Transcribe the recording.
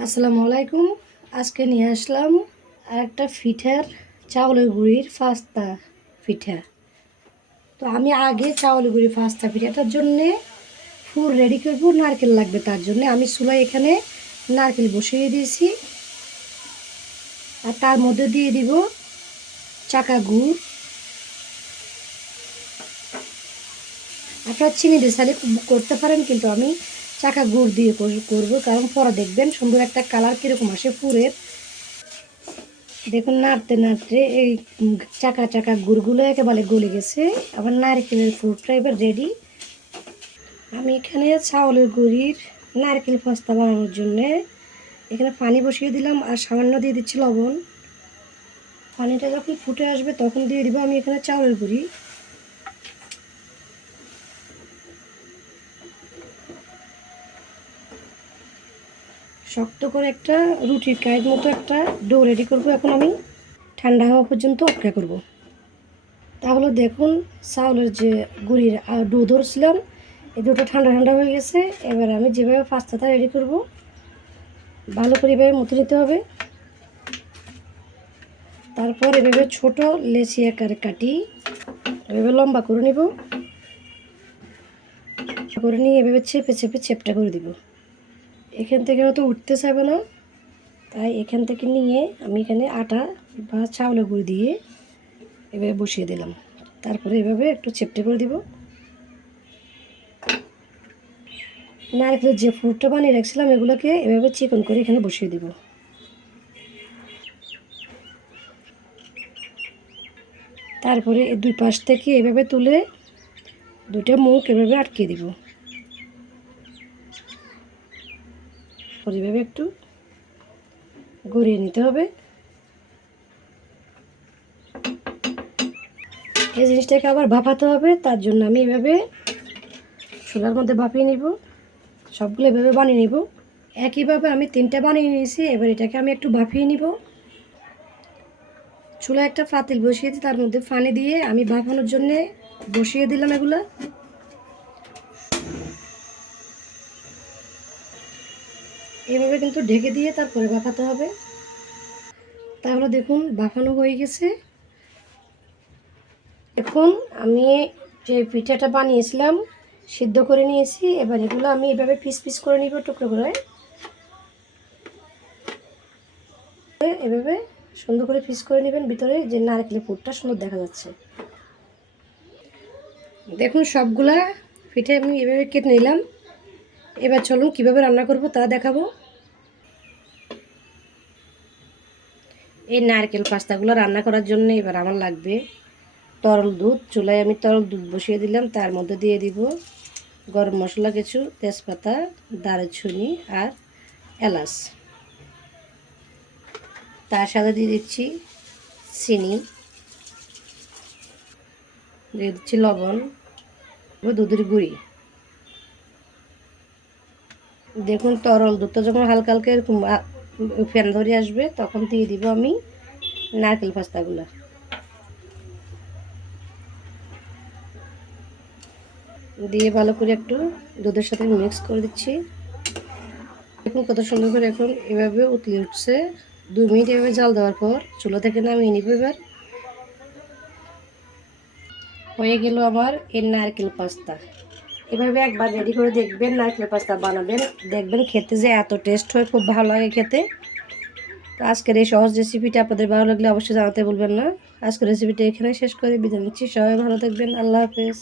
আসসালামু আলাইকুম। আজকে নিয়ে আসলাম আর একটা পিঠার চাউলের গুঁড়ির ফাস্তা পিঠা তো আমি আগে চাউলের গুঁড়ির ফাস্তা পিঠাটার জন্যে ফুল রেডি করব, নারকেল লাগবে তার জন্য। আমি চুলায় এখানে নারকেল বসিয়ে দিয়েছি। আর তার মধ্যে দিয়ে দিব চাকা গুড়। আপনারা চিনি দিয়ে চাইলে করতে পারেন, কিন্তু আমি চাকা গুড় দিয়ে কর- করব, কারণ পরে দেখবেন সুন্দর একটা কালার কীরকম আসে পুরের। দেখুন নাড়তে নাড়তে এই চাকা চাকা গুড়গুলো একেবারে গলে গেছে। আবার নারকেলের ফুটটা এবার রেডি আমি এখানে চাউলের গুড়ির নারকেল পাস্তা বানানোর জন্যে এখানে পানি বসিয়ে দিলাম আর সামান্য দিয়ে দিচ্ছি লবণ। পানিটা যখন ফুটে আসবে তখন দিয়ে দিব আমি এখানে চাউলের গুঁড়ি। শক্ত করে একটা রুটির কায়ের মতো একটা ডো রেডি করব। এখন আমি ঠান্ডা হওয়া পর্যন্ত অপেক্ষা করব। তাহলে দেখুন, চাউলের যে গুড়ির ডো ধরছিলাম, এই ডোটা ঠান্ডা ঠান্ডা হয়ে গেছে। এবার আমি যেভাবে পাস্তাটা রেডি করব, ভালো করে এভাবে মতো নিতে হবে। তারপর এভাবে ছোট লেচি আকারে কাটি, এভাবে লম্বা করে নিব। করে নিয়ে এভাবে চেপে চেপে চেপটা করে দিব। এখান থেকে হয়তো উঠতে চাইবে না। তাই এখান থেকে নিয়ে আমি এখানে আটা বা চাউলের গুঁড়ি দিয়ে এভাবে বসিয়ে দিলাম। তারপরে এভাবে একটু চেপটে করে দিব। নারকেলের যে ফুটটা বানিয়ে রাখছিলাম, এগুলোকে এভাবে চিকন করে এখানে বসিয়ে দিব। তারপরে দুই পাশ থেকে এভাবে তুলে দুইটা মুখ এভাবে আটকে দিব। এভাবে একটু গড়িয়ে নিতে হবে। এই জিনিসটাকে আবার ভাপাতে হবে, তার জন্য আমি এভাবে চুলার মধ্যে ভাপিয়ে নিব। সবগুলো এভাবে বানিয়ে নিব। একইভাবে আমি তিনটা বানিয়ে নিয়েছি, এবার এটাকে আমি একটু ভাপিয়ে নিব। চুলা একটা পাতিল বসিয়ে দিয়ে তার মধ্যে পানি দিয়ে আমি ভাপানোর জন্যে বসিয়ে দিলাম এগুলো। এভাবে কিন্তু ঢেকে দিয়ে তারপরে বাফাতে হবে। তাহলে দেখুন, বাফানো হয়ে গেছে। এখন আমি যে পিঠাটা বানিয়েছিলাম, সিদ্ধ করে নিয়েছি। এবার এগুলো আমি এভাবে পিস পিস করে নিব টুকরো করে। এভাবে সুন্দর করে পিস করে নেবেন ভিতরে, যে নারকেলের পুরটা সুন্দর দেখা যাচ্ছে। দেখুন, সবগুলা পিঠে আমি এভাবে কেটে নিলাম। এবার চলুন কীভাবে রান্না করব তা দেখাবো। এই নারকেল পাস্তাগুলো রান্না করার জন্য এবার আমার লাগবে তরল দুধ। চুলায় আমি তরল দুধ বসিয়ে দিলাম, তার মধ্যে দিয়ে দিব গরম মশলা, কিছু তেজপাতা, দারুচিনি আর এলাচ। তার সাথে দিয়ে দিচ্ছি চিনি, দিয়ে দিচ্ছি লবণ, দুধের গুঁড়ি। দেখুন তরল দুধটা যখন হালকা হালকা এরকম ফ্যান ধরে আসবে, তখন দিয়ে দিব আমি নারকেল পাস্তাগুলো। দিয়ে ভালো করে একটু দুধের সাথে মিক্স করে দিচ্ছি। দেখুন কত সুন্দর করে এখন এভাবে উতলে উঠছে। দু মিনিট এভাবে জাল দেওয়ার পর চুলো থেকে নামিয়ে নিব এবার। হয়ে গেল আমার এই নারকেল পাস্তা। এভাবে একবার রেডি করে দেখবেন, নারকেল পাস্তা বানাবেন। দেখবেন খেতে যে এত টেস্ট হয়, খুব ভালো লাগে খেতে। তো আজকের এই সহজ রেসিপিটা আপনাদের ভালো লাগলে অবশ্যই জানাতে বলবেন না। আজকের রেসিপিটা এখানে শেষ করে। বিদায় নিচ্ছি। সবাই ভালো থাকবেন। আল্লাহ হাফেজ।